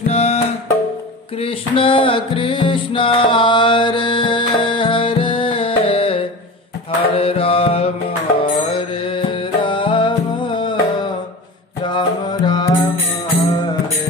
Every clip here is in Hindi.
कृष्ण कृष्ण हरे हरे हरे राम राम राम हरे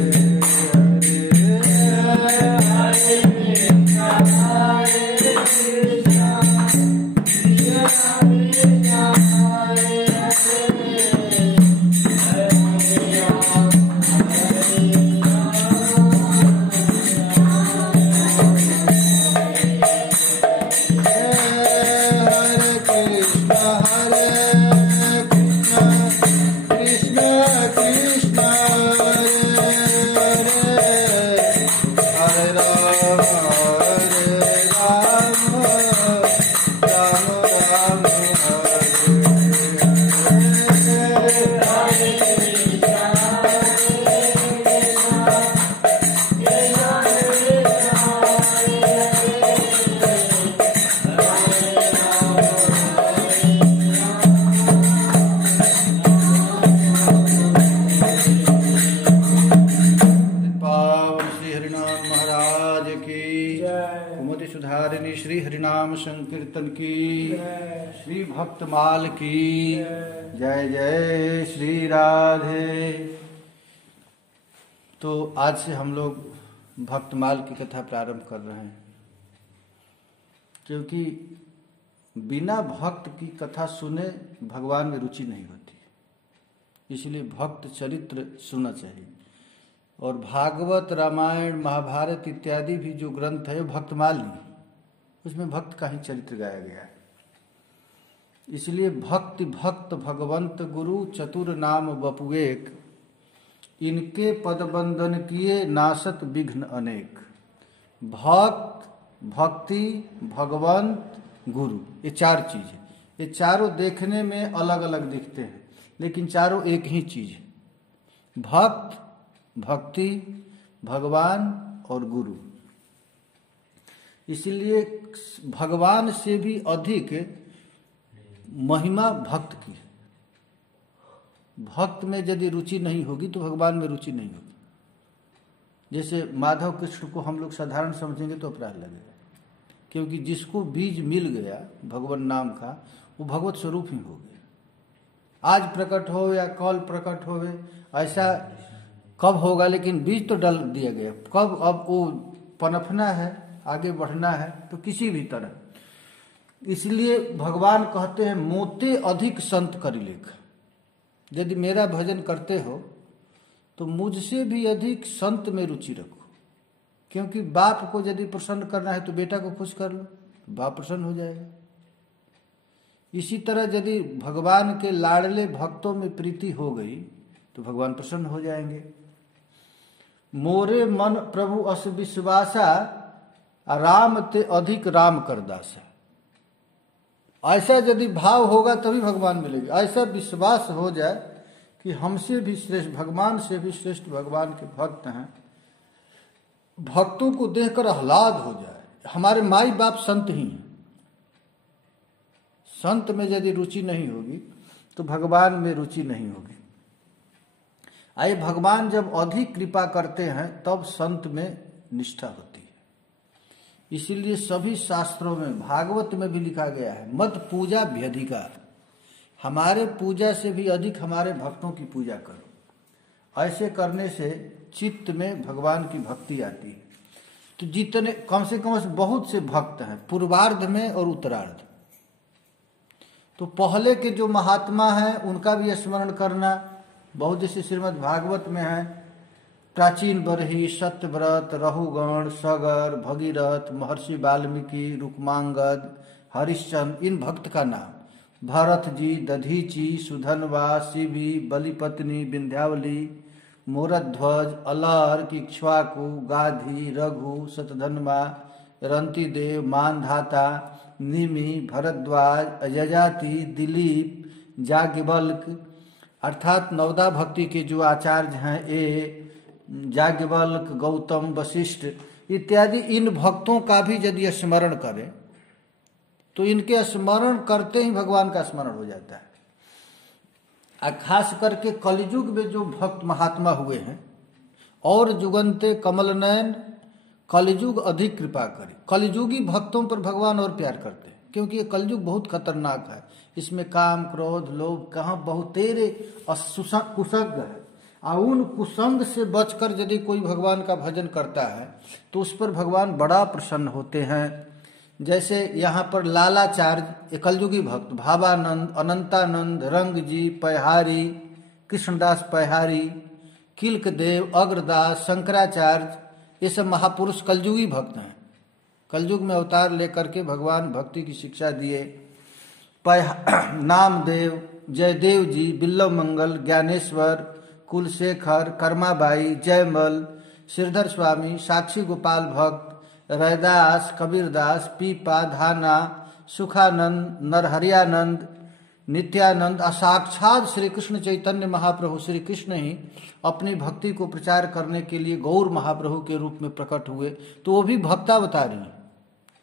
श्री हरिनाम संकीर्तन की श्री भक्तमाल की जय जय श्री राधे। तो आज से हम लोग भक्तमाल की कथा प्रारंभ कर रहे हैं, क्योंकि बिना भक्त की कथा सुने भगवान में रुचि नहीं होती, इसलिए भक्त चरित्र सुनना चाहिए। और भागवत रामायण महाभारत इत्यादि भी जो ग्रंथ है वो भक्तमाल नहीं, उसमें भक्त का ही चरित्र गाया गया है। इसलिए भक्ति भक्त भगवंत गुरु चतुर नाम बपुएक, इनके पदबंधन किए नासत विघ्न अनेक। भक्त भक्ति भगवंत गुरु, ये चार चीज है। ये चारों देखने में अलग अलग दिखते हैं, लेकिन चारों एक ही चीज है। भक्त भक्ति भगवान और गुरु। इसलिए भगवान से भी अधिक महिमा भक्त की। भक्त में यदि रुचि नहीं होगी तो भगवान में रुचि नहीं होगी। जैसे माधव कृष्ण को हम लोग साधारण समझेंगे तो अपराध लगेगा, क्योंकि जिसको बीज मिल गया भगवान नाम का, वो भगवत स्वरूप ही हो गया। आज प्रकट हो या कल प्रकट हो, ऐसा कब होगा, लेकिन बीज तो डाल दिया गया। कब अब वो पनपना है, आगे बढ़ना है, तो किसी भी तरह। इसलिए भगवान कहते हैं मोते अधिक संत करि लेख। यदि मेरा भजन करते हो तो मुझसे भी अधिक संत में रुचि रखो, क्योंकि बाप को यदि प्रसन्न करना है तो बेटा को खुश कर लो, बाप प्रसन्न हो जाएगा। इसी तरह यदि भगवान के लाडले भक्तों में प्रीति हो गई तो भगवान प्रसन्न हो जाएंगे। मोरे मन प्रभु अस विश्वासा, राम ते अधिक राम कर दासा। ऐसा यदि भाव होगा तभी भगवान मिलेंगे। ऐसा विश्वास हो जाए कि हमसे भी श्रेष्ठ, भगवान से भी श्रेष्ठ भगवान के भक्त हैं, भक्तों को देखकर आह्लाद हो जाए। हमारे माई बाप संत ही हैं। संत में यदि रुचि नहीं होगी तो भगवान में रुचि नहीं होगी। आइए, भगवान जब अधिक कृपा करते हैं तब संत में निष्ठा होती है। इसीलिए सभी शास्त्रों में, भागवत में भी लिखा गया है, मत पूजा व्यधिका। हमारे पूजा से भी अधिक हमारे भक्तों की पूजा करो। ऐसे करने से चित्त में भगवान की भक्ति आती है। तो जितने कम से कम बहुत से भक्त हैं पूर्वार्ध में और उत्तरार्ध, तो पहले के जो महात्मा हैं उनका भी स्मरण करना। बहुत जैसे श्रीमद् भागवत में है, प्राचीन बरही, सत्यव्रत, रहुगण, सगर, भगीरथ, महर्षि वाल्मीकि, रुक्मांगद, हरिश्चंद्र, इन भक्त का नाम। भरत जी, दधीची, सुधनवा, शिवी, बलिपत्नी, विंध्यावली, मोरध्वज, अलर्क, इक्ष्वाकु, गाधी, रघु, शतधन्वा, रंतिदेव, मानधाता, निमि, भरद्वाज, अजजाति, दिलीप, याज्ञवल्क, अर्थात नवदा भक्ति के जो आचार्य हैं, ये याज्ञवल्क, गौतम, वशिष्ठ इत्यादि, इन भक्तों का भी यदि स्मरण करें तो इनके स्मरण करते ही भगवान का स्मरण हो जाता है। और खास करके कलयुग में जो भक्त महात्मा हुए हैं और जुगंते कमल नयन, कलयुग अधिक कृपा करे। कलयुगी भक्तों पर भगवान और प्यार करते हैं, क्योंकि ये कलयुग बहुत खतरनाक है। इसमें काम, क्रोध, लोभ कहाँ बहुतेरे कुसंग है। और उन कुसंग से बचकर यदि कोई भगवान का भजन करता है तो उस पर भगवान बड़ा प्रसन्न होते हैं। जैसे यहाँ पर लालाचार्य कलयुगी भक्त, भावानंद, अनंतानंद, रंग जी, पयहारी, कृष्णदास पयहारी, किल्कदेव, अग्रदास, शंकराचार्य, ये सब महापुरुष कलयुगी भक्त हैं। कलयुग में अवतार लेकर के भगवान भक्ति की शिक्षा दिए। नामदेव, जयदेव जी, बिल्लव मंगल, ज्ञानेश्वर, कुलशेखर, कर्माबाई, जयमल, श्रीधर स्वामी, साक्षी गोपाल भक्त, रैदास, कबीरदास, पीपा, धाना, सुखानंद, नरहरियानंद, नित्यानंद, साक्षात श्री कृष्ण चैतन्य महाप्रभु श्री कृष्ण ही अपनी भक्ति को प्रचार करने के लिए गौर महाप्रभु के रूप में प्रकट हुए, तो वो भी भक्तावतारी हैं।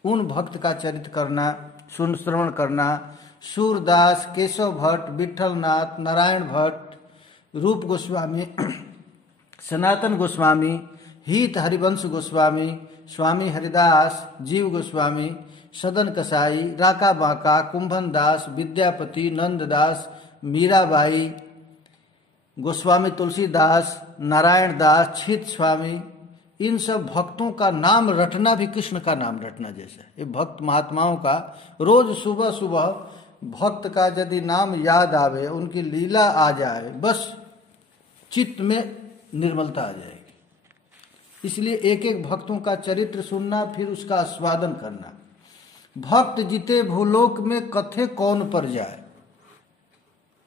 उन भक्त का चरित्र करना, श्रवण करना। सूरदास, केशव भट्ट, विठलनाथ, नारायण भट्ट, रूप गोस्वामी, सनातन गोस्वामी, हित हरिवंश गोस्वामी, स्वामी हरिदास, जीव गोस्वामी, सदन कसाई, राका बांका, कुंभन दास, विद्यापति, नंददास, मीराबाई, गोस्वामी तुलसीदास, नारायण दास, छित स्वामी, इन सब भक्तों का नाम रटना भी कृष्ण का नाम रटना जैसा है। ये भक्त महात्माओं का रोज सुबह सुबह भक्त का यदि नाम याद आवे, उनकी लीला आ जाए, बस चित्त में निर्मलता आ जाएगी। इसलिए एक एक भक्तों का चरित्र सुनना, फिर उसका आस्वादन करना। भक्त जिते भूलोक में कथे कौन पर जाए।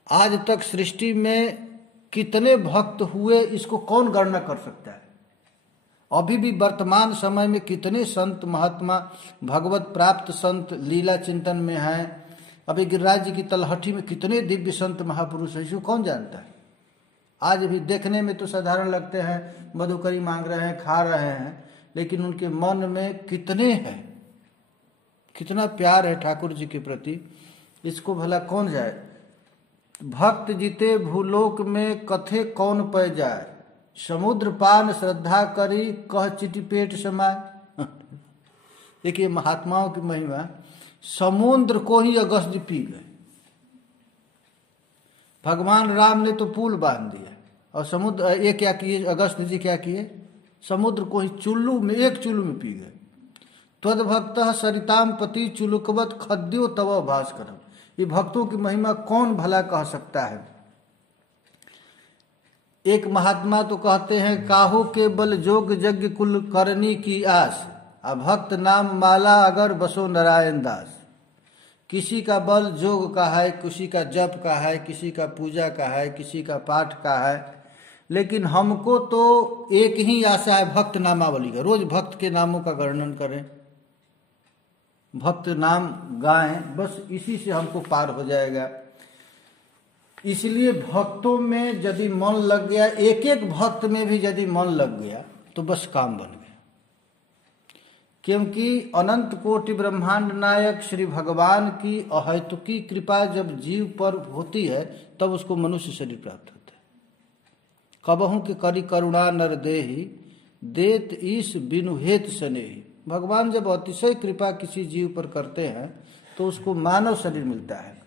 आज तक सृष्टि में कितने भक्त हुए, इसको कौन गणना कर सकता है। अभी भी वर्तमान समय में कितने संत महात्मा, भगवत प्राप्त संत लीला चिंतन में हैं। अभी गिरिराज जी की तलहटी में कितने दिव्य संत महापुरुष हैं, इसको कौन जानता है। आज भी देखने में तो साधारण लगते हैं, मधुकरी मांग रहे हैं, खा रहे हैं, लेकिन उनके मन में कितने हैं, कितना प्यार है ठाकुर जी के प्रति, इसको भला कौन जाए। भक्त जीते भूलोक में कथे कौन पै जाए, समुद्र पान श्रद्धा करी कह चिटिपेट समाय। देखिए महात्माओं की महिमा, समुद्र को ही अगस्त जी पी गए। भगवान राम ने तो पुल बांध दिया, और समुद्र ये क्या किए, अगस्त जी क्या किए, समुद्र को ही चुल्लू में, एक चुल्लू में पी गए। त्वद्भक्त सरिताम पति चुलुकवत खद्यो तव भास्करम। ये भक्तों की महिमा कौन भला कह सकता है। एक महात्मा तो कहते हैं, काहू के बल जोग यज्ञ कुल करनी की आस, भक्त नाम माला अगर बसो नारायण दास। किसी का बल जोग का है, किसी का जप का है, किसी का पूजा का है, किसी का पाठ का है, लेकिन हमको तो एक ही आशा है, भक्त नामावली का। रोज भक्त के नामों का वर्णन करें, भक्त नाम गाएं, बस इसी से हमको पार हो जाएगा। इसलिए भक्तों में यदि मन लग गया, एक एक भक्त में भी यदि मन लग गया, तो बस काम बन गया। क्योंकि अनंत कोटि ब्रह्मांड नायक श्री भगवान की अहैतुकी कृपा जब जीव पर होती है, तब उसको मनुष्य शरीर प्राप्त होता है। कबहू के करी करुणा नर देहि, देत ईश बिनु हेत स्नेहि। भगवान जब अतिशय कृपा किसी जीव पर करते हैं तो उसको मानव शरीर मिलता है।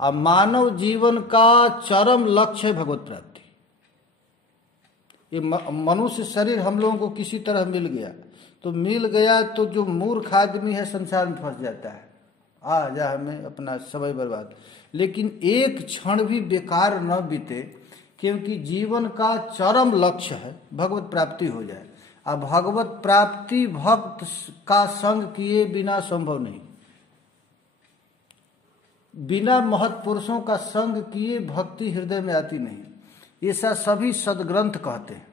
अब मानव जीवन का चरम लक्ष्य है भगवत प्राप्ति। ये मनुष्य शरीर हम लोगों को किसी तरह मिल गया तो जो मूर्ख आदमी है संसार में फंस जाता है, आ जा हमें अपना समय बर्बाद। लेकिन एक क्षण भी बेकार न बीते, क्योंकि जीवन का चरम लक्ष्य है भगवत प्राप्ति हो जाए। अब भगवत प्राप्ति भक्त का संग किए बिना संभव नहीं। बिना महत्पुरुषों का संग किए भक्ति हृदय में आती नहीं, ऐसा सभी सदग्रंथ कहते हैं।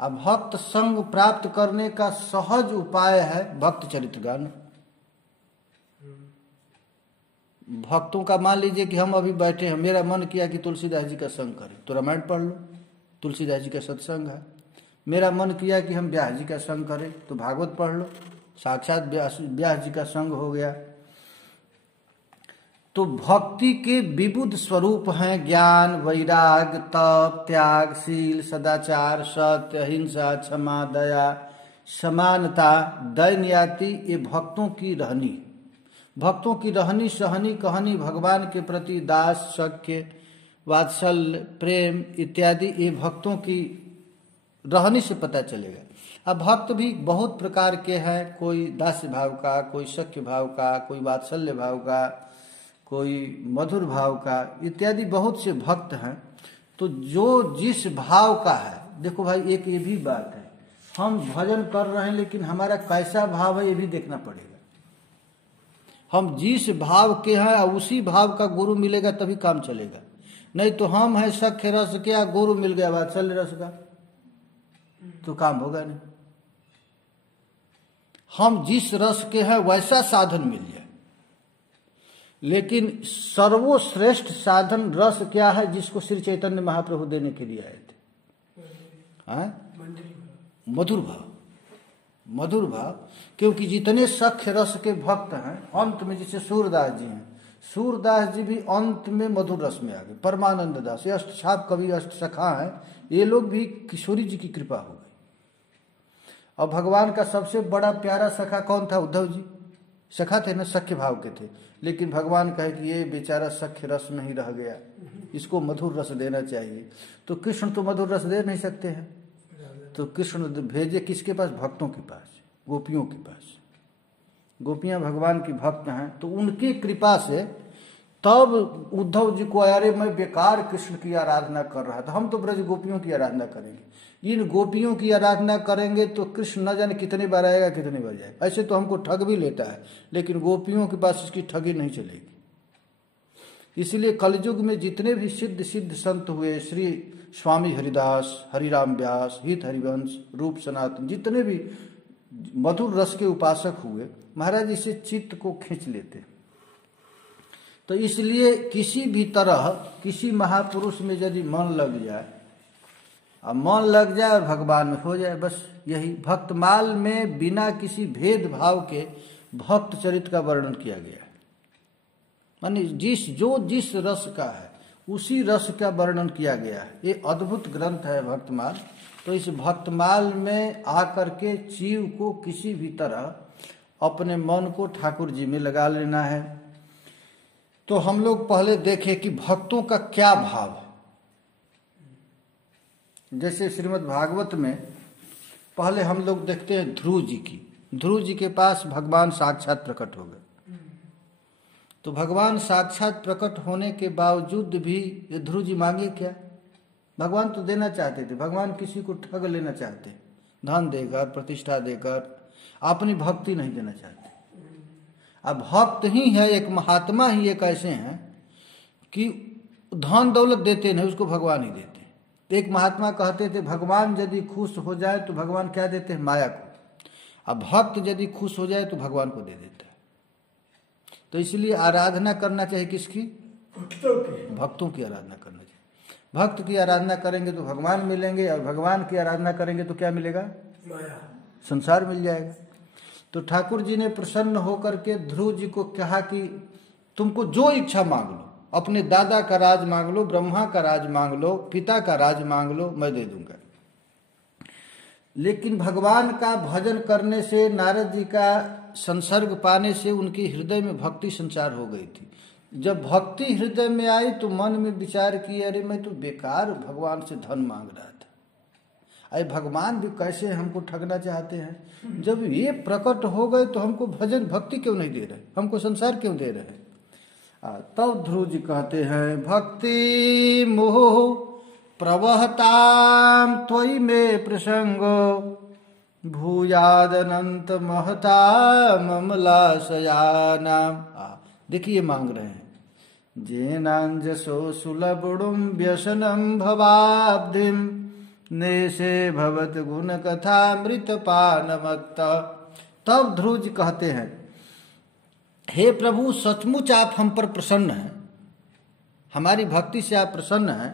अब भक्त संग प्राप्त करने का सहज उपाय है भक्त चरित्र गान। भक्तों का मान लीजिए कि हम अभी बैठे हैं, मेरा मन किया कि तुलसीदास जी का संग करें, तो रामायण पढ़ लो, तुलसीदास जी का सत्संग है। मेरा मन किया कि हम व्यास जी का संग करें, तो भागवत पढ़ लो, साक्षात व्यास जी का संग हो गया। तो भक्ति के विविध स्वरूप हैं ज्ञान, वैराग, तप, त्याग, शील, सदाचार, सत्य, अहिंसा, क्षमा, दया, समानता, दैन्याति। ये भक्तों की रहनी, भक्तों की रहनी सहनी कहानी, भगवान के प्रति दास, सख्य, वात्सल्य, प्रेम इत्यादि, ये भक्तों की रहनी से पता चलेगा। अब भक्त भी बहुत प्रकार के हैं, कोई दास्य भाव का, कोई सख्य भाव का, कोई वात्सल्य भाव का, कोई मधुर भाव का इत्यादि, बहुत से भक्त हैं। तो जो जिस भाव का है, देखो भाई एक ये भी बात है, हम भजन कर रहे हैं लेकिन हमारा कैसा भाव है ये भी देखना पड़ेगा। हम जिस भाव के हैं उसी भाव का गुरु मिलेगा तभी काम चलेगा, नहीं तो हम हैं सख्य रस के, गुरु मिल गया वात्सल्य रस का, तो काम होगा नहीं। हम जिस रस के हैं वैसा साधन मिल जाए, लेकिन सर्वश्रेष्ठ साधन रस क्या है जिसको श्री चैतन्य महाप्रभु देने के लिए आए थे? मधुर भाव, मधुर भाव। क्योंकि जितने सख्य रस के भक्त हैं अंत में, जैसे सूरदास जी हैं, सूरदास जी भी अंत में मधुर रस में आ गए। परमानंद दास, ये अष्टछाप कवि, अष्टसखा हैं, ये लोग भी किशोरी जी की कृपा हो गई। और भगवान का सबसे बड़ा प्यारा सखा कौन था? उद्धव जी सखा थे ना, सख्य भाव के थे, लेकिन भगवान कहे कि ये बेचारा सख्य रस में ही रह गया, इसको मधुर रस देना चाहिए। तो कृष्ण तो मधुर रस दे नहीं सकते हैं, तो कृष्ण भेजे किसके पास? भक्तों के पास, गोपियों के पास। गोपियां भगवान की भक्त हैं, तो उनकी कृपा से तब उद्धव जी को, अरे मैं बेकार कृष्ण की आराधना कर रहा था, हम तो ब्रज गोपियों की आराधना करेंगे। इन गोपियों की आराधना करेंगे तो कृष्ण न जाने कितने बार आएगा, कितने बार जाएगा। ऐसे तो हमको ठग भी लेता है, लेकिन गोपियों के पास इसकी ठगी नहीं चलेगी। इसलिए कलयुग में जितने भी सिद्ध सिद्ध संत हुए, श्री स्वामी हरिदास, हरिराम व्यास, हित हरिवंश, रूप सनातन, जितने भी मधुर रस के उपासक हुए, महाराज इसे चित्त को खींच लेते। तो इसलिए किसी भी तरह किसी महापुरुष में यदि मन लग जाए, अब मन लग जाए और भगवान में हो जाए, बस यही भक्तमाल में बिना किसी भेदभाव के भक्त चरित्र का वर्णन किया गया है। माने जिस रस का है उसी रस का वर्णन किया गया है। ये अद्भुत ग्रंथ है भक्तमाल। तो इस भक्तमाल में आकर के जीव को किसी भी तरह अपने मन को ठाकुर जी में लगा लेना है। तो हम लोग पहले देखें कि भक्तों का क्या भाव है। जैसे श्रीमद् भागवत में पहले हम लोग देखते हैं ध्रुव जी की। ध्रुव जी के पास भगवान साक्षात प्रकट हो गए। तो भगवान साक्षात प्रकट होने के बावजूद भी ये ध्रुव जी मांगे क्या? भगवान तो देना चाहते थे, भगवान किसी को ठग लेना चाहते, धन देकर, प्रतिष्ठा देकर, अपनी भक्ति नहीं देना चाहते। अब भक्त ही है, एक महात्मा ही एक ऐसे हैं कि धन दौलत देते नहीं, उसको भगवान ही देते। एक महात्मा कहते थे भगवान यदि खुश हो जाए तो भगवान क्या देते हैं? माया को। अब भक्त यदि खुश हो जाए तो भगवान को दे देता है। तो इसलिए आराधना करना चाहिए किसकी? भक्तों की आराधना करना चाहिए। भक्त की आराधना करेंगे तो भगवान मिलेंगे, और भगवान की आराधना करेंगे तो क्या मिलेगा? माया, संसार मिल जाएगा। तो ठाकुर जी ने प्रसन्न होकर के ध्रुव जी को कहा कि तुमको जो इच्छा मांग लो, अपने दादा का राज मांग लो, ब्रह्मा का राज मांग लो, पिता का राज मांग लो, मैं दे दूंगा। लेकिन भगवान का भजन करने से, नारद जी का संसर्ग पाने से उनके हृदय में भक्ति संचार हो गई थी। जब भक्ति हृदय में आई तो मन में विचार किया, अरे मैं तो बेकार भगवान से धन मांग रहा था, अरे भगवान भी कैसे हमको ठगना चाहते हैं। जब ये प्रकट हो गए तो हमको भजन भक्ति क्यों नहीं दे रहे, हमको संसार क्यों दे रहे। तब ध्रुव जी कहते हैं भक्ति मोह प्रवहताम त्वयि में प्रसंगो भूयादनंत महता ममलाशयानाम। देखिए मांग रहे हैं, जेनांजसो सुलभुम व्यसनम भवाब्धिम नेशे भवत गुण कथा मृत पानमक्ता। तब ध्रुव जी कहते हैं, हे प्रभु सचमुच आप हम पर प्रसन्न हैं, हमारी भक्ति से आप प्रसन्न हैं,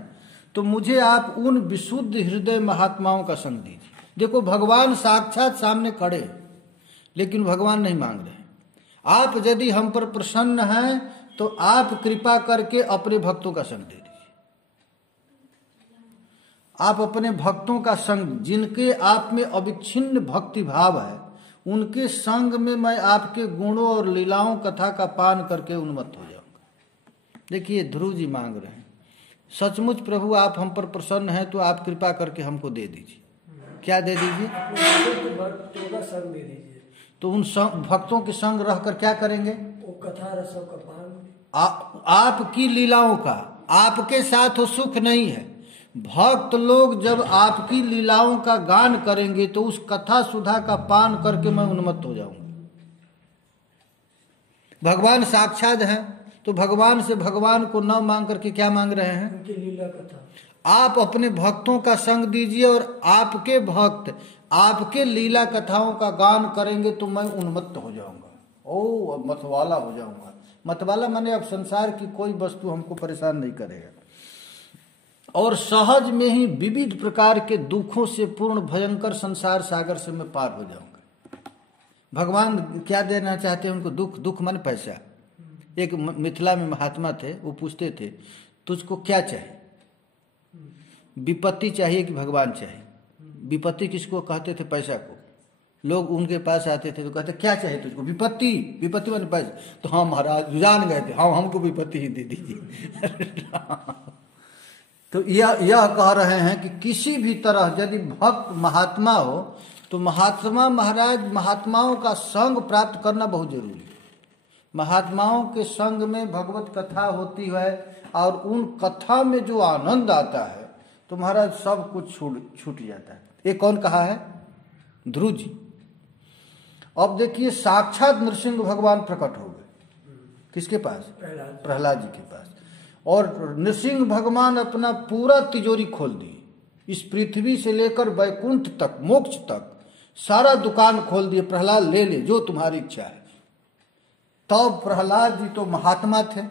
तो मुझे आप उन विशुद्ध हृदय महात्माओं का संग दीजिए। देखो भगवान साक्षात सामने खड़े, लेकिन भगवान नहीं मांग रहे। आप यदि हम पर प्रसन्न हैं तो आप कृपा करके अपने भक्तों का संग दे दीजिए। आप अपने भक्तों का संग, जिनके आप में अविच्छिन्न भक्ति भाव है, उनके संग में मैं आपके गुणों और लीलाओं कथा का पान करके उन्मत्त हो जाऊंगा। देखिए ध्रुव जी मांग रहे हैं, सचमुच प्रभु आप हम पर प्रसन्न हैं तो आप कृपा करके हमको दे दीजिए। क्या दे दीजिए? भक्तों का संग दे दीजिए। तो उन भक्तों के संग रहकर क्या करेंगे? वो कथा रसों का पान। आपकी लीलाओं का, आपके साथ वो सुख नहीं है। भक्त लोग जब आपकी लीलाओं का गान करेंगे तो उस कथा सुधा का पान करके मैं उन्मत्त हो जाऊंगा। भगवान साक्षात हैं, तो भगवान से भगवान को न मांग करके क्या मांग रहे हैं? उनकी लीला कथा। आप अपने भक्तों का संग दीजिए और आपके भक्त आपके लीला कथाओं का गान करेंगे तो मैं उन्मत्त हो जाऊंगा। ओ मतवाला हो जाऊंगा। मतवाला माने अब संसार की कोई वस्तु हमको परेशान नहीं करेगा, और सहज में ही विविध प्रकार के दुखों से पूर्ण भयंकर संसार सागर से मैं पार हो जाऊंगा। भगवान क्या देना चाहते हैं उनको? दुख। दुख माने पैसा। एक मिथिला में महात्मा थे, वो पूछते थे तुझको क्या चाहिए? विपत्ति चाहिए कि भगवान चाहिए? विपत्ति किसको कहते थे? पैसा को। लोग उनके पास आते थे तो कहते क्या चाहिए तुझको? विपत्ति। विपत्ति माने पैसा। तो हाँ महाराज जान गए थे, हाँ हमको विपत्ति ही दे दीजिए। तो यह कह रहे हैं कि किसी भी तरह यदि भक्त महात्मा हो तो महात्माओं का संग प्राप्त करना बहुत जरूरी है। महात्माओं के संग में भगवत कथा होती है और उन कथा में जो आनंद आता है तो महाराज सब कुछ छूट जाता है। ये कौन कहा है? ध्रुव जी। अब देखिए साक्षात नृसिंह भगवान प्रकट हो गए। किसके पास? प्रहलाद जी के पास। और नृसिंह भगवान अपना पूरा तिजोरी खोल दिए। इस पृथ्वी से लेकर वैकुंठ तक, मोक्ष तक सारा दुकान खोल दिए। प्रहलाद ले ले जो तुम्हारी इच्छा है। तब प्रहलाद जी तो महात्मा थे,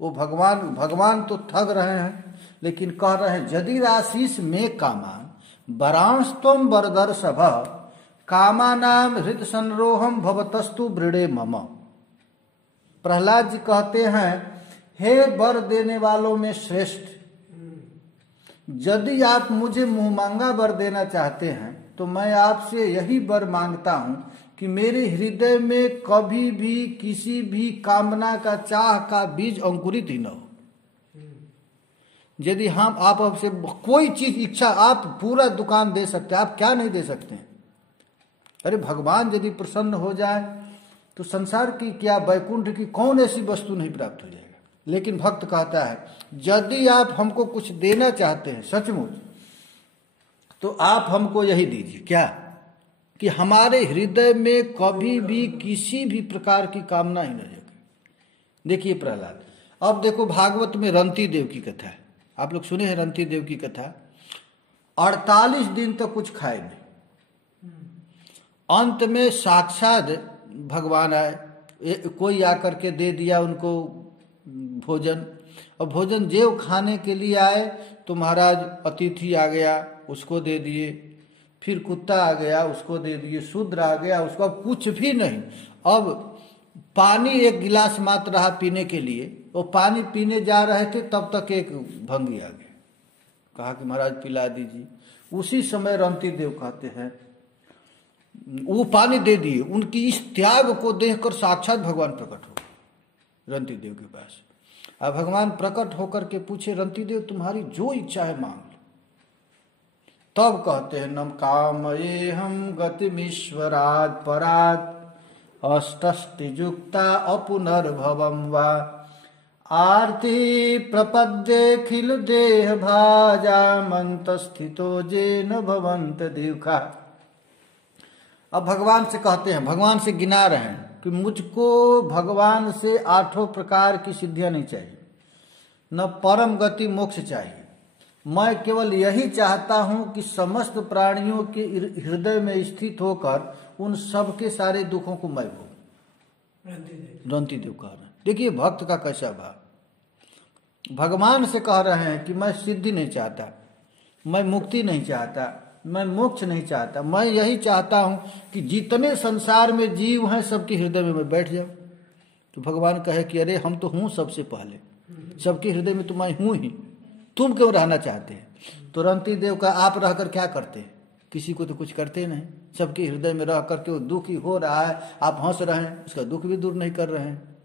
वो भगवान तो ठग रहे हैं, लेकिन कह रहे हैं यदि आशीष में कामान वरांस्तम वरदर सभ कामानाम हृद संरोहम भवतस्तु वृणे मम। प्रहलाद जी कहते हैं हे वर देने वालों में श्रेष्ठ, यदि आप मुझे मुंहमांगा वर देना चाहते हैं तो मैं आपसे यही वर मांगता हूं कि मेरे हृदय में कभी भी किसी भी कामना का, चाह का बीज अंकुरित ही न हो। यदि हम आप आपसे कोई चीज इच्छा, आप पूरा दुकान दे सकते हैं, आप क्या नहीं दे सकते हैं? अरे भगवान यदि प्रसन्न हो जाए तो संसार की क्या, वैकुंठ की कौन ऐसी वस्तु नहीं प्राप्त हो जाएगा। लेकिन भक्त कहता है यदि आप हमको कुछ देना चाहते हैं सचमुच तो आप हमको यही दीजिए। क्या? कि हमारे हृदय में कभी भी किसी भी प्रकार की कामना ही न जगे। देखिए प्रहलाद। अब देखो भागवत में रंती देव की कथा है, आप लोग सुने हैं रंती देव की कथा। 48 दिन तक कुछ खाए नहीं, अंत में साक्षात भगवान आए, कोई आकर के दे दिया उनको भोजन। और भोजन जेव खाने के लिए आए तो महाराज अतिथि आ गया, उसको दे दिए। फिर कुत्ता आ गया, उसको दे दिए। शूद्र आ गया, उसको। अब कुछ भी नहीं। अब पानी एक गिलास मात्र रहा पीने के लिए। वो पानी पीने जा रहे थे तब तक एक भंगी आ गया, कहा कि महाराज पिला दीजिए। उसी समय रंती देव कहते हैं वो पानी दे दिए। उनकी इस त्याग को देखकर साक्षात भगवान प्रकट हो रंती देव के पास। अब भगवान प्रकट होकर के पूछे रंती देव तुम्हारी जो इच्छा है मांग लो। तब कहते हैं नम कामये हम गतिमीश्वरात् परात् अष्टष्टियुक्ता अपुनर्भवम वा आरती प्रपद्येखिल देह भाजा मंत स्थितो जेन भवंत दिवखा। अब भगवान से कहते हैं, भगवान से गिना रहे हैं कि मुझको भगवान से 8 प्रकार की सिद्धियां नहीं चाहिए, न परम गति मोक्ष चाहिए। मैं केवल यही चाहता हूं कि समस्त प्राणियों के हृदय में स्थित होकर उन सब के सारे दुखों को मैं भोगूं। रंती देव कह रहे हैं। देखिए भक्त का कैसा भाव। भगवान से कह रहे हैं कि मैं सिद्धि नहीं चाहता, मैं मुक्ति नहीं चाहता, मैं मोक्ष नहीं चाहता, मैं यही चाहता हूं कि जितने संसार में जीव हैं सबके हृदय में मैं बैठ जाऊं। तो भगवान कहे कि अरे हम तो हूँ सबसे पहले, सबके हृदय में तो मैं हूँ ही, तुम क्यों रहना चाहते हैं? तो रंती देव का आप रहकर क्या करते हैं? किसी को तो कुछ करते नहीं। सबके हृदय में रह करके वो दुखी हो रहा है, आप हंस रहे हैं, उसका दुख भी दूर नहीं कर रहे हैं,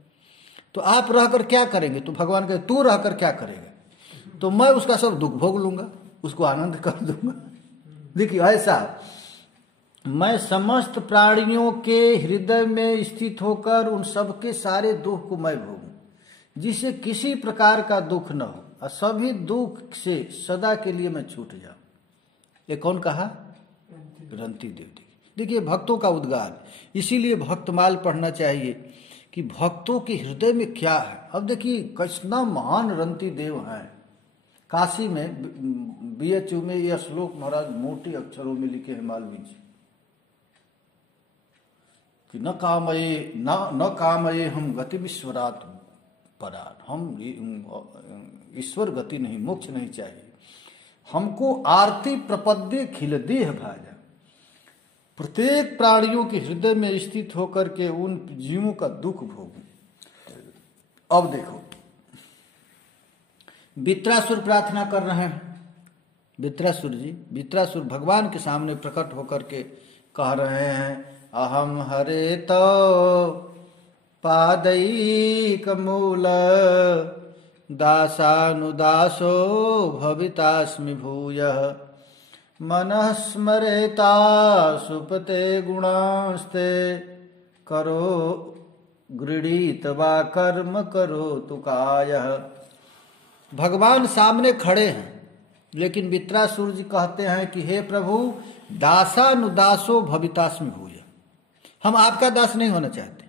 तो आप रहकर क्या करेंगे? तो भगवान कहे तू रहकर क्या करेगा? तो मैं उसका सब दुख भोग लूंगा, उसको आनंद कर दूंगा। देखिए ऐसा मैं समस्त प्राणियों के हृदय में स्थित होकर उन सबके सारे दुख को मैं भोगूं, जिससे किसी प्रकार का दुख न हो और सभी दुख से सदा के लिए मैं छूट जाऊं। ये कौन कहा? रंती देव। देखिए भक्तों का उद्गार, इसीलिए भक्तमाल पढ़ना चाहिए कि भक्तों के हृदय में क्या है। अब देखिए कितना महान रंती देव हैं। काशी में BHU में यह श्लोक महाराज मोटे अक्षरों में लिखे हैं मालवीय जी कि न कामये हम गति विश्वरात परान, हम ईश्वर गति नहीं, मोक्ष नहीं चाहिए हमको, आरती प्रपद्य खिल देह भाजा। प्रत्येक प्राणियों के हृदय में स्थित होकर के उन जीवों का दुख भोगूं। अब देखो वित्रासुर प्रार्थना कर रहे हैं। वित्रासुर भगवान के सामने प्रकट होकर के कह रहे हैं अहम हरे तो पादैक मूल दासानुदासो भवितास्मि भूयः मनः स्मरेता सुपते गुणास्ते करो गृहीत वा कर्म करो तुकायः। भगवान सामने खड़े हैं, लेकिन वित्रासुर जी कहते हैं कि हे प्रभु दासानुदासो भवितास्मि भूयः, हम आपका दास नहीं होना चाहते।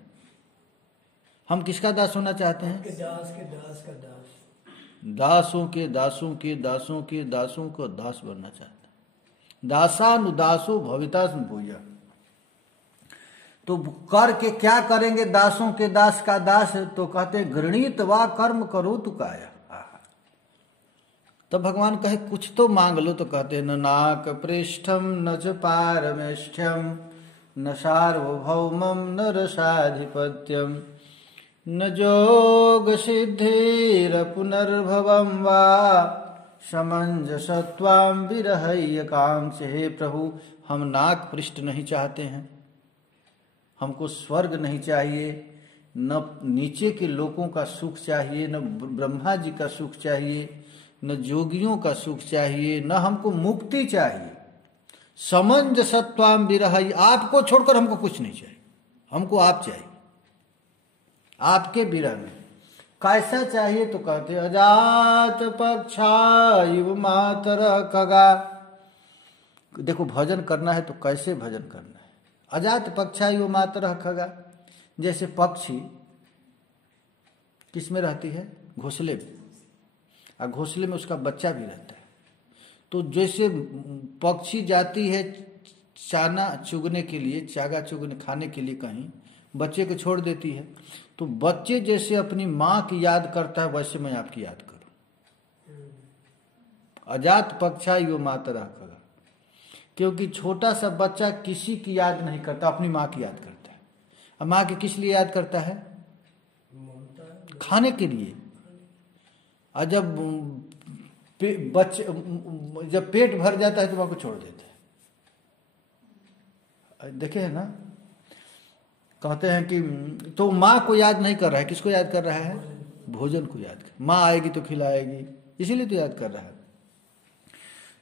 हम किसका दास होना चाहते हैं? के दास का दास, दासों के दासों के दासों के दासों को दास बनना चाहते हैं। दासानुदासो भवितास्मि भूयः। तो करके क्या करेंगे? दासों के दास का दास। तो कहते हैं गृणीत वा कर्म करो तुकाया। तो भगवान कहे कुछ तो मांग लो। तो कहते हैं न नाक पृष्ठम न च पारमेष्ठ्यम न सार्वभौमम न रसाधिपत्यम न जोग सिद्धिर पुनर्भवम वा समंजसत्वाम विरहय कांक्ष। हे प्रभु हम नाक पृष्ठ नहीं चाहते हैं, हमको स्वर्ग नहीं चाहिए, न नीचे के लोगों का सुख चाहिए, न ब्रह्मा जी का सुख चाहिए, न जोगियों का सुख चाहिए, न हमको मुक्ति चाहिए। समंजसत्वाम विरहय, आपको छोड़कर हमको कुछ नहीं चाहिए, हमको आप चाहिए, आपके विरह में। कैसा चाहिए? तो कहते अजात पक्षा युव मातर खगा। देखो भजन करना है तो कैसे भजन करना है? अजात पक्षा युव मातर खगा। जैसे पक्षी किस में रहती है? घोंसले में, और घोंसले में उसका बच्चा भी रहता है। तो जैसे पक्षी जाती है चाना चुगने के लिए, चागा चुगने खाने के लिए कहीं, बच्चे को छोड़ देती है। तो बच्चे जैसे अपनी माँ की याद करता है, वैसे मैं आपकी याद करूं। अजात पक्षा यो मातरा खगा। क्योंकि छोटा सा बच्चा किसी की याद नहीं करता, अपनी माँ की याद करता है। और माँ की किस लिए याद करता है? खाने के लिए। और जब पेट भर जाता है तो माँ को छोड़ देता है। देखे है ना? कहते हैं कि तो माँ को याद नहीं कर रहा है, किसको याद कर रहा है? भोजन को याद कर। माँ आएगी तो खिलाएगी, इसीलिए तो याद कर रहा है।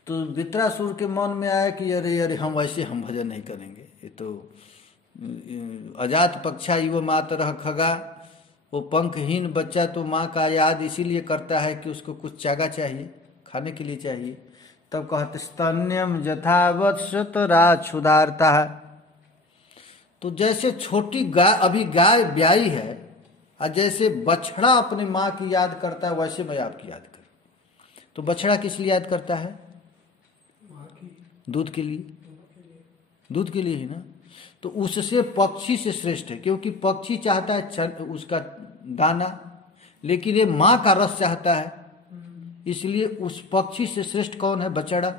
तो वित्रासुर के मन में आया कि अरे हम भजन नहीं करेंगे। ये तो अजात पक्षा युव मातरः खगा, वो पंखहीन बच्चा तो माँ का याद इसीलिए करता है कि उसको कुछ चागा चाहिए, खाने के लिए चाहिए। तब कहते स्तन्यम यथावत्सतरा क्षुधार्ता। तो जैसे छोटी गाय, अभी गाय ब्याई है, और जैसे बछड़ा अपनी माँ की याद करता है, वैसे मैं आपकी याद करूं। तो बछड़ा किस लिए याद करता है? दूध के लिए, दूध के लिए ही ना। तो उससे पक्षी से श्रेष्ठ है, क्योंकि पक्षी चाहता है उसका दाना, लेकिन ये माँ का रस चाहता है। इसलिए उस पक्षी से श्रेष्ठ कौन है? बछड़ा।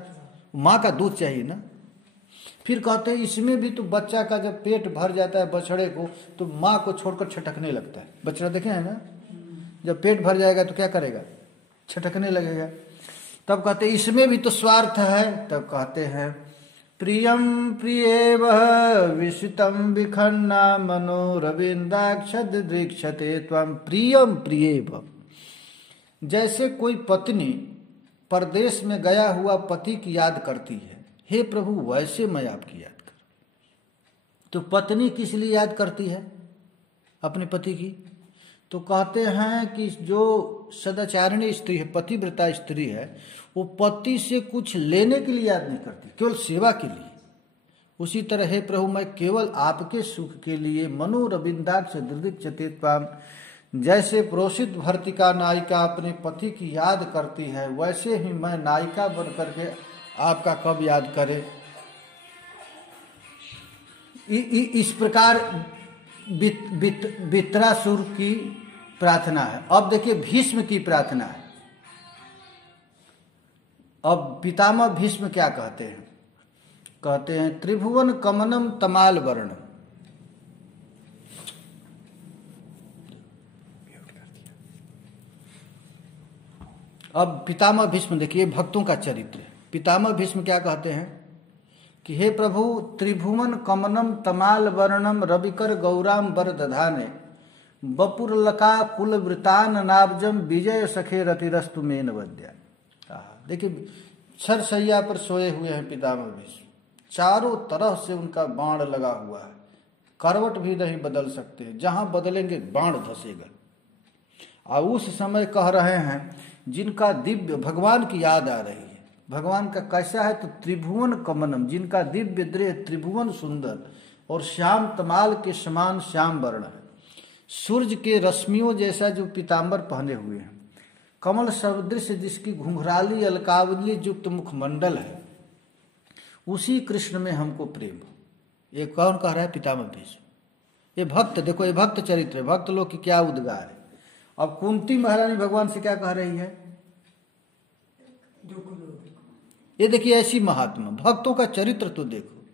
माँ का दूध चाहिए ना। फिर कहते हैं इसमें भी तो बच्चा का जब पेट भर जाता है बछड़े को तो माँ को छोड़कर छटकने लगता है। बछड़ा देखे है ना, जब पेट भर जाएगा तो क्या करेगा, छटकने लगेगा। तब कहते हैं इसमें भी तो स्वार्थ है। तब कहते हैं प्रियम प्रियेव विषितम विखन्ना मनोरविंदाक्षद दीक्षते त्वं प्रियम प्रियेव। जैसे कोई पत्नी परदेश में गया हुआ पति की याद करती है, हे प्रभु वैसे मैं आपकी याद कर। तो पत्नी किस लिए याद करती है अपने पति की? तो कहते हैं कि जो सदाचारिणी स्त्री है, पतिव्रता स्त्री है, वो पति से कुछ लेने के लिए याद नहीं करती, केवल सेवा के लिए। उसी तरह हे प्रभु मैं केवल आपके सुख के लिए मनोरविंदाक्ष दीक्षते त्वाम, जैसे प्रोषित भर्तिका नायिका अपने पति की याद करती है, वैसे ही मैं नायिका बन करके आपका कब याद करे। इस प्रकार वित्रासुर की प्रार्थना है। अब देखिए भीष्म की प्रार्थना है। अब पितामह भीष्म क्या कहते हैं? कहते हैं त्रिभुवन कमनम तमाल वर्ण। अब पितामह भीष्म देखिए भक्तों का चरित्र। पितामह भीष्म क्या कहते हैं कि हे प्रभु त्रिभुवन कमनम तमाल वर्णम रविकर गौराम वर दधाने बपुरलका कुलवृतान नाब्जम विजय सखे रतिरस्तु मेन वद्या। देखिए छरसैया पर सोए हुए हैं पितामह भीष्म, चारों तरह से उनका बाण लगा हुआ है, करवट भी नहीं बदल सकते, जहां बदलेंगे बाण धसेगा। और उस समय कह रहे हैं जिनका दिव्य भगवान की याद आ रही है। भगवान का कैसा है? तो त्रिभुवन कमनम, जिनका दिव्य देह त्रिभुवन सुंदर और श्याम तमाल के समान श्याम वर्ण है, सूर्य के रश्मियों जैसा जो पीताम्बर पहने हुए हैं, कमल सदृश जिसकी घुंघराली अलकावली युक्त मुखमंडल है, उसी कृष्ण में हमको प्रेम। ये कौन कह रहा है? पितामह भीष्म। ये भक्त, देखो ये भक्त चरित्र है, भक्त लोग की क्या उद्गार है। अब कुंती महारानी भगवान से क्या कह रही है? ये देखिए ऐसी महात्मा भक्तों का चरित्र तो देखो,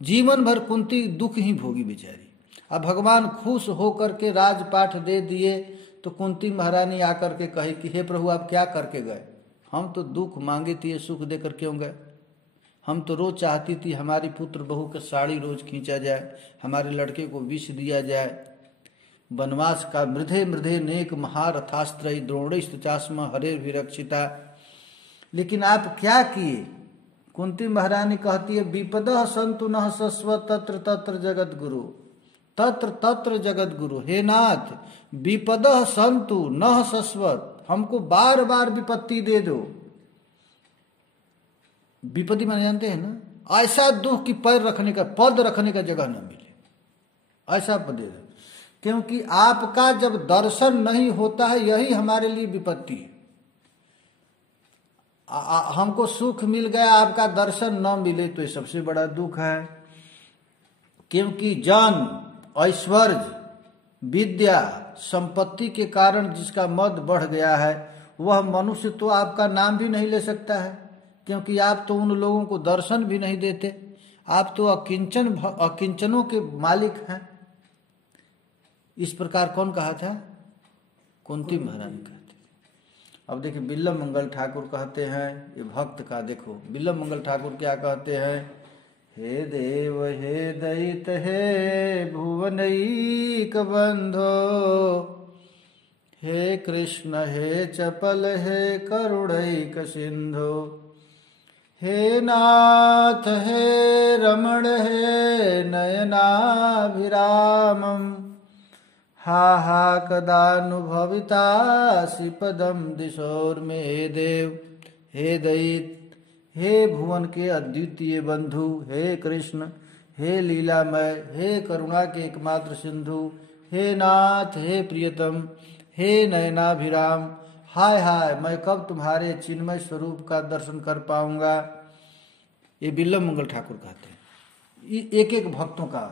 जीवन भर कुंती दुख ही भोगी बेचारी। अब भगवान खुश होकर के राजपाठ दे दिए तो कुंती महारानी आकर के कही कि हे प्रभु आप क्या करके गए? हम तो दुख मांगे थे, सुख देकर क्यों गए? हम तो रोज चाहती थी हमारी पुत्र बहू के साड़ी रोज खींचा जाए, हमारे लड़के को विष दिया जाए, वनवास का मृधे मृधे नेक महारथास्त्र द्रोणिश्चास्म हरे विरक्षिता। लेकिन आप क्या किए? कुंती महारानी कहती है विपदः संतु नः सस्व तत्र तत्र जगत गुरु, तत्र तत्र जगत गुरु। हे नाथ विपदः संतु नः सस्व, हमको बार बार विपत्ति दे दो। विपत्ति माने जानते हैं ना, ऐसा दुख कि पैर रखने का, पद रखने का जगह न मिले, ऐसा पद दे दो। क्योंकि आपका जब दर्शन नहीं होता है यही हमारे लिए विपत्ति है। हमको सुख मिल गया, आपका दर्शन न मिले तो ये सबसे बड़ा दुख है। क्योंकि जन ऐश्वर्य विद्या संपत्ति के कारण जिसका मद बढ़ गया है वह मनुष्य तो आपका नाम भी नहीं ले सकता है, क्योंकि आप तो उन लोगों को दर्शन भी नहीं देते, आप तो अकिंचनों के मालिक हैं। इस प्रकार कौन कहा था? कुंती महारानी कहते। अब देखिए बिल्लम मंगल ठाकुर कहते हैं, ये भक्त का देखो बिल्लम मंगल ठाकुर क्या कहते हैं? हे देव हे दैत हे भुवनैक बंधो, हे कृष्ण हे चपल हे करुणैक सिंधो, हे नाथ हे रमण हे नयनाभिरामम, हा हा कदानुभवितासि पदम दिशोर में। हे देव हे दैत हे भुवन के अद्वितीय बंधु, हे कृष्ण हे लीलामय हे करुणा के एकमात्र सिंधु, हे नाथ हे प्रियतम हे नयनाभिराम, हाय हाय मैं कब तुम्हारे चिन्मय स्वरूप का दर्शन कर पाऊंगा। ये बिल्लम मंगल ठाकुर कहते हैं। एक एक भक्तों का।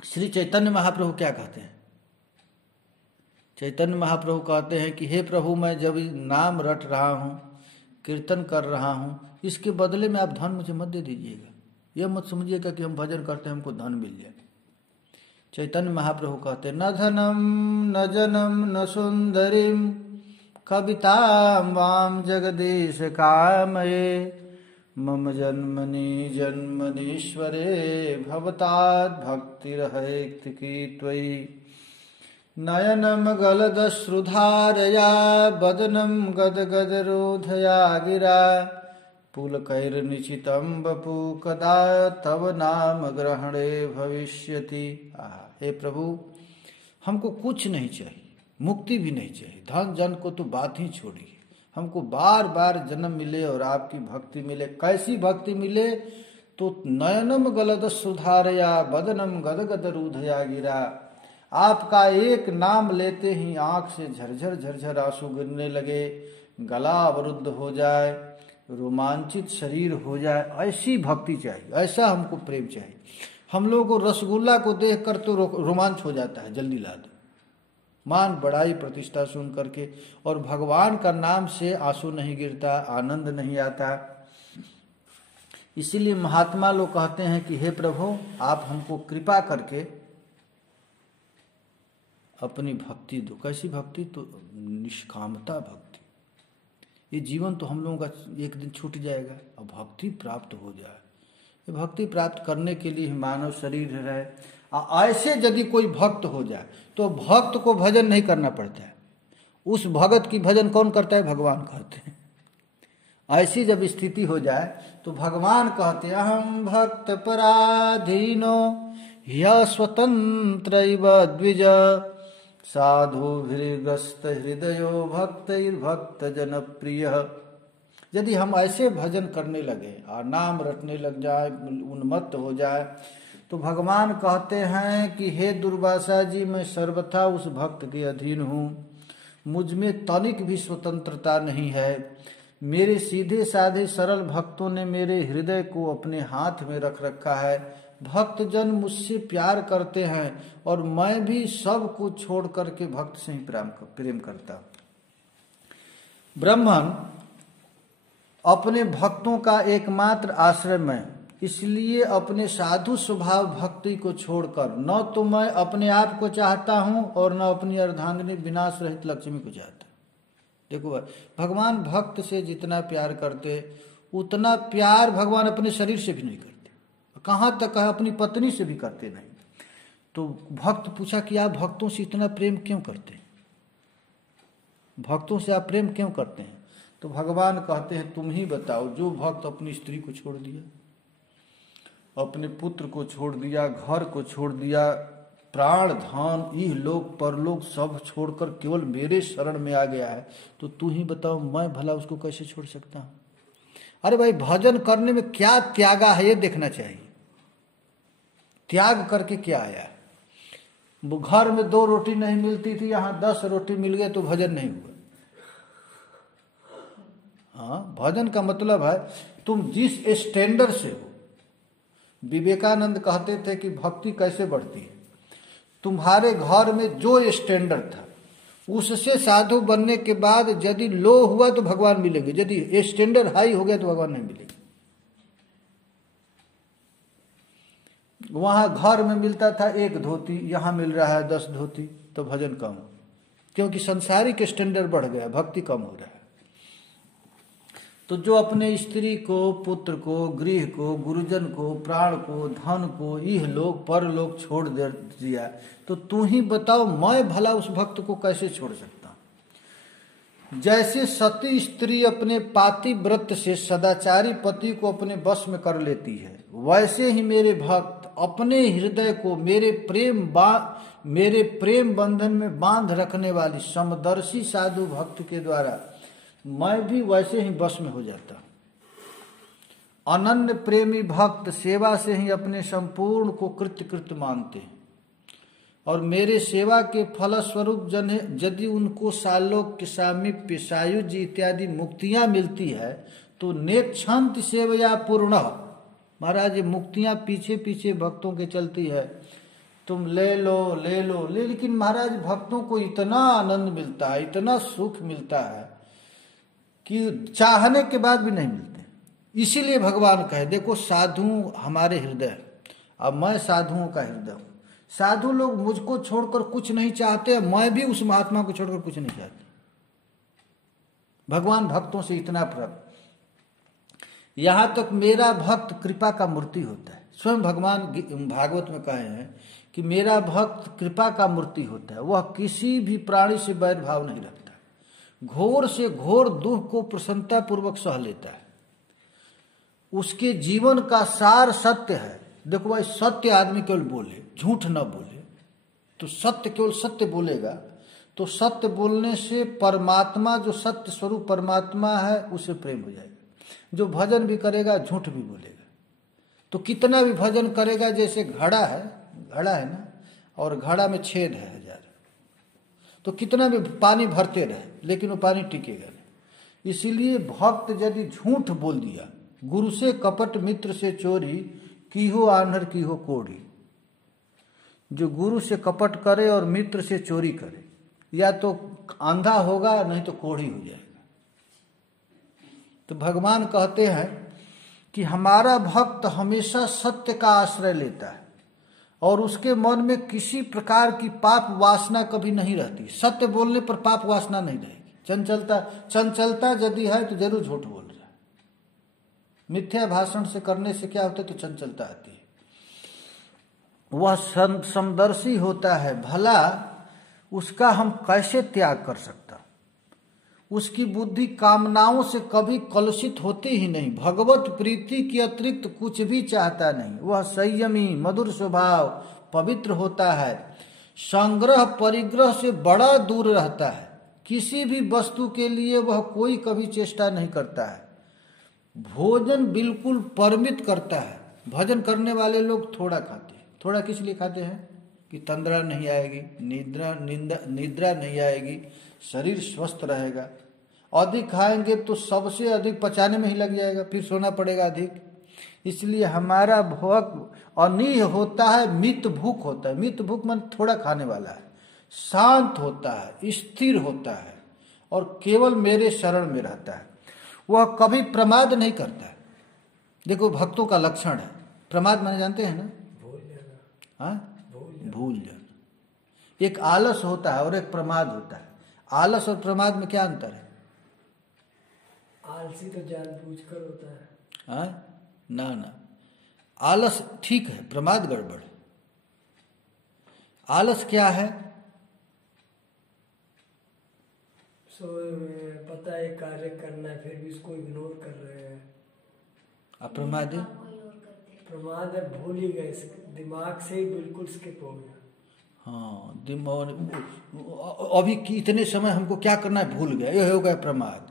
श्री चैतन्य महाप्रभु क्या कहते हैं? चैतन्य महाप्रभु कहते हैं कि हे प्रभु मैं जब नाम रट रहा हूँ, कीर्तन कर रहा हूँ, इसके बदले में आप धन मुझे मत दे दीजिएगा। यह मत समझिएगा कि हम भजन करते हैं हमको धन मिल जाए। चैतन्य महाप्रभु कहते न धनम न जनम न सुंदरीम कविताम वाम जगदीश कामये मम जन्मनि जन्मनीश्वरे भवतात् भक्तिरहैक्तिकी त्वयि नयनम गलदश्रुधारया बदनम गदगदरोधया गिरा पुलकैर्निचितं वपु कदा तव नाम ग्रहणे भविष्यति। हे प्रभु, हमको कुछ नहीं चाहिए, मुक्ति भी नहीं चाहिए, धन जन को तो बात ही छोड़िए, हमको बार बार जन्म मिले और आपकी भक्ति मिले। कैसी भक्ति मिले? तो नयनम गलद सुधारया बदनम गदगद रूधया गिरा, आपका एक नाम लेते ही आंख से झरझर झरझर आंसू गिरने लगे, गला अवरुद्ध हो जाए, रोमांचित शरीर हो जाए। ऐसी भक्ति चाहिए, ऐसा हमको प्रेम चाहिए। हम लोगों को रसगुल्ला को देखकर तो रोमांच हो जाता है, जल्दी ला दो, मान बड़ाई प्रतिष्ठा सुन करके, और भगवान का नाम से आंसू नहीं गिरता, आनंद नहीं आता। इसीलिए महात्मा लोग कहते हैं कि हे प्रभु, आप हमको कृपा करके अपनी भक्ति दो। कैसी भक्ति? तो निष्कामता भक्ति। ये जीवन तो हम लोगों का एक दिन छूट जाएगा, और भक्ति प्राप्त हो जाए। ये भक्ति प्राप्त करने के लिए मानव शरीर रहे। ऐसे यदि कोई भक्त हो जाए तो भक्त को भजन नहीं करना पड़ता है, उस भगत की भजन कौन करता है? भगवान करते हैं। ऐसी जब स्थिति हो जाए तो भगवान कहते हैं अहम भक्त पराधीनो ह्य स्वतंत्र द्विज साधु भृगस्त हृदयो भक्त जन प्रिय। यदि हम ऐसे भजन करने लगे और नाम रटने लग जाए, उन्मत्त हो जाए, तो भगवान कहते हैं कि हे दुर्वासा जी, मैं सर्वथा उस भक्त के अधीन हूँ, मुझ में तनिक भी स्वतंत्रता नहीं है। मेरे सीधे साधे सरल भक्तों ने मेरे हृदय को अपने हाथ में रख रखा है। भक्त जन मुझसे प्यार करते हैं और मैं भी सब कुछ छोड़ करके भक्त से ही प्रेम करता हूँ। ब्राह्मण अपने भक्तों का एकमात्र आश्रय मैं, इसलिए अपने साधु स्वभाव भक्ति को छोड़कर न तो मैं अपने आप को चाहता हूं और न अपनी अर्धांगिनी विनाश रहित लक्ष्मी को चाहता। देखो भगवान भक्त से जितना प्यार करते उतना प्यार भगवान अपने शरीर से भी नहीं करते। कहाँ तक है, अपनी पत्नी से भी करते नहीं। तो भक्त पूछा कि आप भक्तों से इतना प्रेम क्यों करते हैं, भक्तों से आप प्रेम क्यों करते हैं? तो भगवान कहते हैं तुम ही बताओ। जो भक्त अपनी स्त्री को छोड़ दिया, अपने पुत्र को छोड़ दिया, घर को छोड़ दिया, प्राण धन इह लोक परलोक सब छोड़कर केवल मेरे शरण में आ गया है, तो तू ही बताओ मैं भला उसको कैसे छोड़ सकता हूं? अरे भाई, भजन करने में क्या त्यागा है ये देखना चाहिए। त्याग करके क्या आया? घर में 2 रोटी नहीं मिलती थी, यहाँ 10 रोटी मिल गए तो भजन नहीं हुआ। हाँ, भजन का मतलब है तुम जिस स्टैंडर्ड से हो। विवेकानंद कहते थे कि भक्ति कैसे बढ़ती है। तुम्हारे घर में जो स्टैंडर्ड था उससे साधु बनने के बाद यदि लो हुआ तो भगवान मिलेंगे, यदि स्टैंडर्ड हाई हो गया तो भगवान नहीं मिलेंगे। वहां घर में मिलता था 1 धोती, यहां मिल रहा है 10 धोती, तो भजन कम, क्योंकि संसारिक स्टैंडर्ड बढ़ गया, भक्ति कम हो रहा है। तो जो अपने स्त्री को, पुत्र को, गृह को, गुरुजन को, प्राण को, धन को, इह लोग परलोक छोड़ दिया, तो तू ही बताओ मैं भला उस भक्त को कैसे छोड़ सकता हूं? जैसे सती स्त्री अपने पातिव्रत से सदाचारी पति को अपने वश में कर लेती है, वैसे ही मेरे भक्त अपने हृदय को मेरे प्रेम बंधन में बांध रखने वाली समदर्शी साधु भक्त के द्वारा मैं भी वैसे ही वश में हो जाता हूं। अनन्य प्रेमी भक्त सेवा से ही अपने संपूर्ण को कृत्य मानते हैं, और मेरे सेवा के फलस्वरूप यदि उनको सालोक के सामीप्य सायुज्य इत्यादि मुक्तियां मिलती है तो नेक्षांत सेवया पूर्ण। महाराज, ये मुक्तियां पीछे पीछे भक्तों के चलती है, तुम ले लो ले लो ले, लेकिन महाराज भक्तों को इतना आनंद मिलता है, इतना सुख मिलता है कि चाहने के बाद भी नहीं मिलते। इसीलिए भगवान कहे, देखो साधु हमारे हृदय, अब मैं साधुओं का हृदय हूं। साधु लोग मुझको छोड़कर कुछ नहीं चाहते, मैं भी उस महात्मा को छोड़कर कुछ नहीं चाहती। भगवान भक्तों से इतना फर्क, यहां तक मेरा भक्त कृपा का मूर्ति होता है। स्वयं भगवान भागवत में कहे हैं कि मेरा भक्त कृपा का मूर्ति होता है, वह किसी भी प्राणी से वैर भाव नहीं रखता, घोर से घोर दुख को प्रसन्नता पूर्वक सह लेता है। उसके जीवन का सार सत्य है। देखो भाई, सत्य आदमी केवल बोले, झूठ न बोले, तो सत्य केवल सत्य बोलेगा, तो सत्य बोलने से परमात्मा, जो सत्य स्वरूप परमात्मा है, उसे प्रेम हो जाएगा। जो भजन भी करेगा झूठ भी बोलेगा, तो कितना भी भजन करेगा, जैसे घड़ा है ना, और घड़ा में छेद है 1000, तो कितना भी पानी भरते रहे लेकिन वो पानी टिकेगा नहीं। इसीलिए भक्त यदि झूठ बोल दिया, गुरु से कपट मित्र से चोरी, की हो आन्हर की हो कोढ़ी। जो गुरु से कपट करे और मित्र से चोरी करे, या तो अंधा होगा नहीं तो कोढ़ी हो जाएगा। तो भगवान कहते हैं कि हमारा भक्त हमेशा सत्य का आश्रय लेता है और उसके मन में किसी प्रकार की पाप वासना कभी नहीं रहती। सत्य बोलने पर पाप वासना नहीं रहेगी। चंचलता यदि है तो जरूर झूठ बोल रहा है। मिथ्या भाषण से करने से क्या होता है, तो चंचलता आती है। वह समदर्शी होता है, भला उसका हम कैसे त्याग कर सकता। उसकी बुद्धि कामनाओं से कभी कलुषित होती ही नहीं, भगवत प्रीति के अतिरिक्त कुछ भी चाहता नहीं। वह संयमी मधुर स्वभाव पवित्र होता है, संग्रह परिग्रह से बड़ा दूर रहता है, किसी भी वस्तु के लिए वह कोई कभी चेष्टा नहीं करता है, भोजन बिल्कुल परिमित करता है। भजन करने वाले लोग थोड़ा खाते हैं। थोड़ा किस लिए खाते हैं कि तंद्रा नहीं आएगी, निद्रा नहीं आएगी, शरीर स्वस्थ रहेगा। अधिक खाएंगे तो सबसे अधिक पचाने में ही लग जाएगा, फिर सोना पड़ेगा अधिक। इसलिए हमारा भोग अनीह होता है, मित भूख होता है। मित भूख मन थोड़ा खाने वाला है, शांत होता है, स्थिर होता है और केवल मेरे शरण में रहता है। वह कभी प्रमाद नहीं करता है। देखो भक्तों का लक्षण है प्रमाद, माने जानते हैं ना, भूल जाना। एक आलस होता है और एक प्रमाद होता है। आलस और प्रमाद में क्या अंतर है? आलसी तो जानबूझकर होता है। हाँ ना, आलस ठीक है, प्रमाद गड़बड़ है। आलस क्या है? सोए हुए पता है कार्य करना है फिर भी इसको इग्नोर कर रहे हैं। अप्रमाद है? प्रमाद है, भूल ही गए, दिमाग से ही बिल्कुल स्किप हो गया। हाँ, दिमाग अभी कि इतने समय हमको क्या करना है भूल गया, ये हो गया प्रमाद।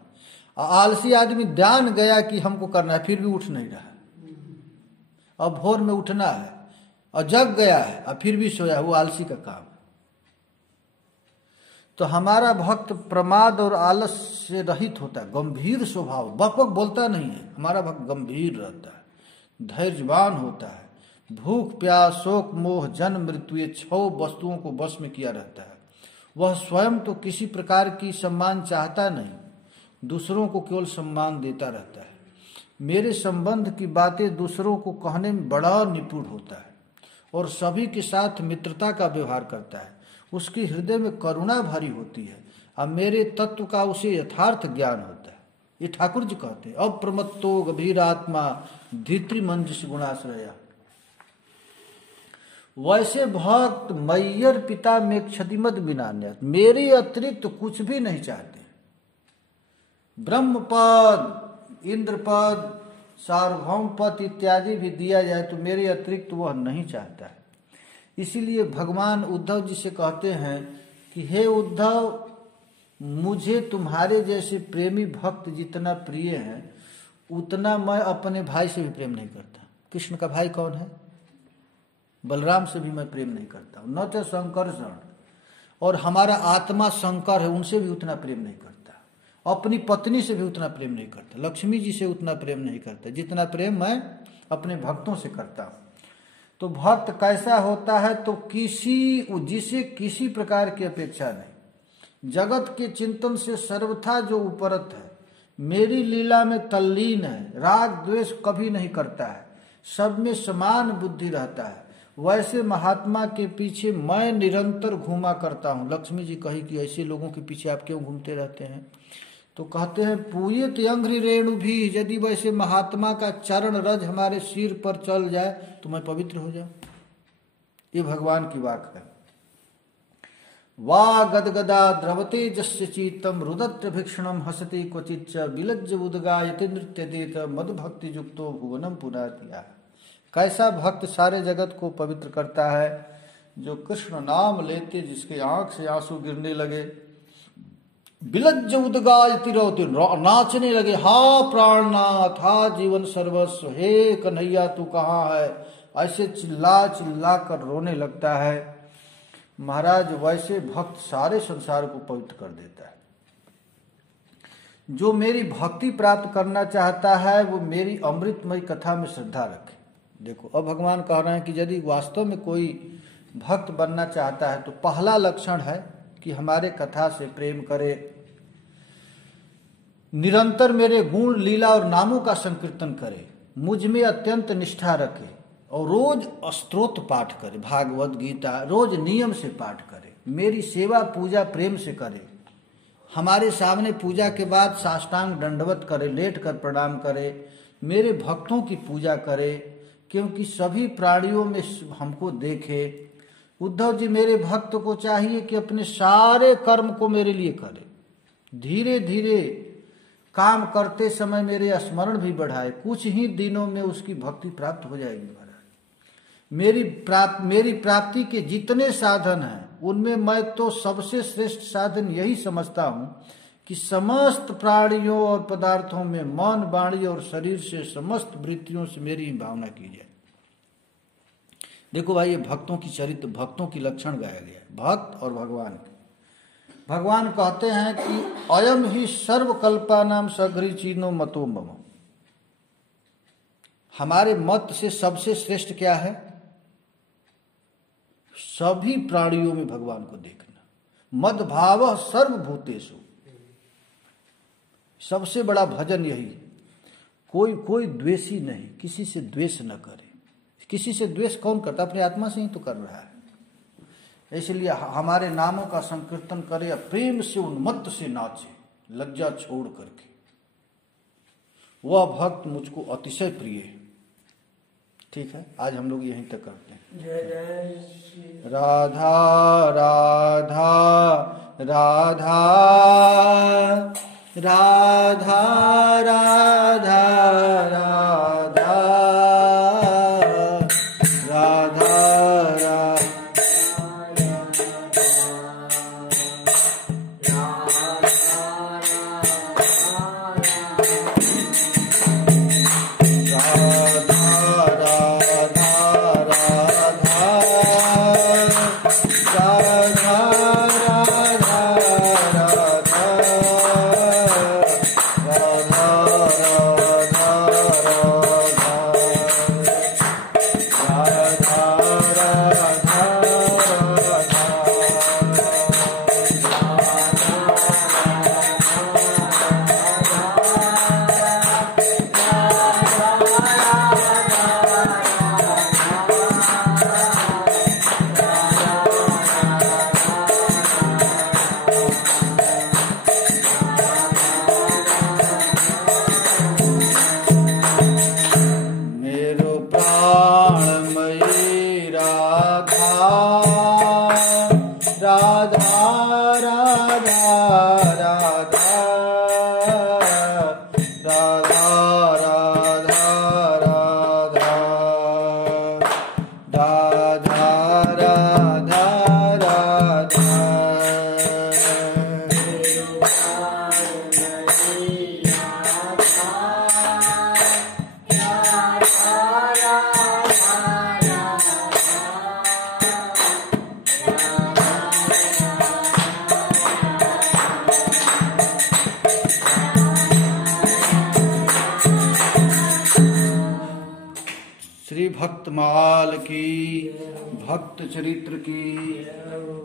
आलसी आदमी ध्यान गया कि हमको करना है फिर भी उठ नहीं रहा। अब भोर में उठना है और जग गया है और फिर भी सोया, वो आलसी का काम। तो हमारा भक्त प्रमाद और आलस से रहित होता है, गंभीर स्वभाव, बक बक बोलता नहीं है। हमारा भक्त गंभीर रहता है, धैर्यवान होता है, भूख प्यास शोक मोह जन्म मृत्यु ये 6 वस्तुओं को बस में किया रहता है। वह स्वयं तो किसी प्रकार की सम्मान चाहता नहीं, दूसरों को केवल सम्मान देता रहता है। मेरे संबंध की बातें दूसरों को कहने में बड़ा निपुण होता है और सभी के साथ मित्रता का व्यवहार करता है। उसके हृदय में करुणा भरी होती है और मेरे तत्व का उसे यथार्थ ज्ञान होता है। ये ठाकुर जी कहते हैं, अप्रमत्तो गंभीर आत्मा धीत्री मंजस गुणाश्रया। वैसे भक्त मैयर पिता में क्षतिमत बिना, मेरे अतिरिक्त कुछ भी नहीं चाहते। ब्रह्म पद इंद्र पद सार्वभौम पद इत्यादि भी दिया जाए तो मेरे अतिरिक्त वह नहीं चाहता है। इसीलिए भगवान उद्धव जी से कहते हैं कि हे उद्धव, मुझे तुम्हारे जैसे प्रेमी भक्त जितना प्रिय है उतना मैं अपने भाई से भी प्रेम नहीं करता। कृष्ण का भाई कौन है? बलराम से भी मैं प्रेम नहीं करता, न तो शंकरषण। और हमारा आत्मा शंकर है, उनसे भी उतना प्रेम नहीं करता। अपनी पत्नी से भी उतना प्रेम नहीं करता, लक्ष्मी जी से उतना प्रेम नहीं करता जितना प्रेम मैं अपने भक्तों से करता हूँ। तो भक्त कैसा होता है? तो जिसे किसी प्रकार की अपेक्षा नहीं, जगत के चिंतन से सर्वथा जो उपरत है, मेरी लीला में तल्लीन है, राग द्वेष कभी नहीं करता है, सब में समान बुद्धि रहता है, वैसे महात्मा के पीछे मैं निरंतर घूमा करता हूँ। लक्ष्मी जी कही कि ऐसे लोगों के पीछे आप क्यों घूमते रहते हैं? तो कहते हैं पूयित अंघ्रि रेणु भी, यदि वैसे महात्मा का चरण रज हमारे सिर पर चल जाए तो मैं पवित्र हो जाऊं। ये भगवान की वाक है। वा गदगदा द्रवते जस्य चीतम रुदत्र भिक्षणम हसते क्वचिच्च विलज्ज उदगायति नृत्य देत मधु भक्ति युक्तो भुवनम पुनातिया। कैसा भक्त सारे जगत को पवित्र करता है, जो कृष्ण नाम लेते जिसके आंख से आंसू गिरने लगे, विलज्ज उदगायति रोते, नाचने लगे, हा प्राणनाथ, हा जीवन सर्वस्व, हे कन्हैया तू कहाँ है, ऐसे चिल्ला चिल्ला कर रोने लगता है। महाराज वैसे भक्त सारे संसार को पवित्र कर देता है। जो मेरी भक्ति प्राप्त करना चाहता है वो मेरी अमृतमयी कथा में श्रद्धा रखे। देखो अब भगवान कह रहे हैं कि यदि वास्तव में कोई भक्त बनना चाहता है तो पहला लक्षण है कि हमारे कथा से प्रेम करे, निरंतर मेरे गुण लीला और नामों का संकीर्तन करे, मुझ में अत्यंत निष्ठा रखे और रोज स्तोत्र पाठ करे, भागवत गीता रोज नियम से पाठ करे, मेरी सेवा पूजा प्रेम से करे, हमारे सामने पूजा के बाद साष्टांग दंडवत करे, लेट कर प्रणाम करे, मेरे भक्तों की पूजा करे, क्योंकि सभी प्राणियों में हमको देखे। उद्धव जी मेरे भक्त को चाहिए कि अपने सारे कर्म को मेरे लिए करे, धीरे धीरे काम करते समय मेरे स्मरण भी बढ़ाए, कुछ ही दिनों में उसकी भक्ति प्राप्त हो जाएगी। महाराज मेरी प्राप्ति के जितने साधन हैं उनमें मैं तो सबसे श्रेष्ठ साधन यही समझता हूं कि समस्त प्राणियों और पदार्थों में मन वाणी और शरीर से समस्त वृत्तियों से मेरी ही भावना की जाए। देखो भाई ये भक्तों की चरित्र, भक्तों की लक्षण गाया गया है, भक्त और भगवान के। भगवान कहते हैं कि अयम ही सर्वकल्पानाम सघ्री चीनो मतो मम। हमारे मत से सबसे श्रेष्ठ क्या है? सभी प्राणियों में भगवान को देखना। मद भाव सर्वभूतेषु, सबसे बड़ा भजन यही। कोई द्वेषी नहीं, किसी से द्वेष न करे। किसी से द्वेष कौन करता? अपने आत्मा से ही तो कर रहा है। इसलिए हमारे नामों का संकीर्तन करे, प्रेम से उन्मत्त से नाचे, लज्जा छोड़ करके। वह भक्त मुझको अतिशय प्रिय है। ठीक है, आज हम लोग यहीं तक करते हैं। जय जय राधा राधा राधा राधा राधा राधा राधा भक्तमाल की, भक्त चरित्र की।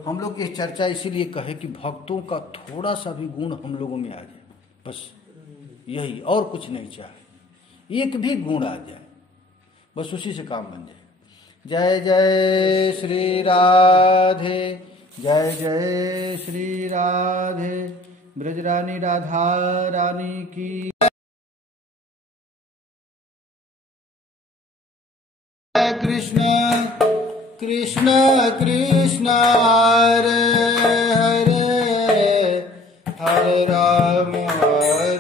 हम लोग ये चर्चा इसीलिए कहे कि भक्तों का थोड़ा सा भी गुण हम लोगों में आ जाए, बस यही, और कुछ नहीं चाहिए। एक भी गुण आ जाए बस उसी से काम बन जाए। जय जय श्री राधे, जय जय श्री राधे, ब्रजरानी राधा रानी की। कृष्ण कृष्ण कृष्ण हरे हरे, हरे राम हरे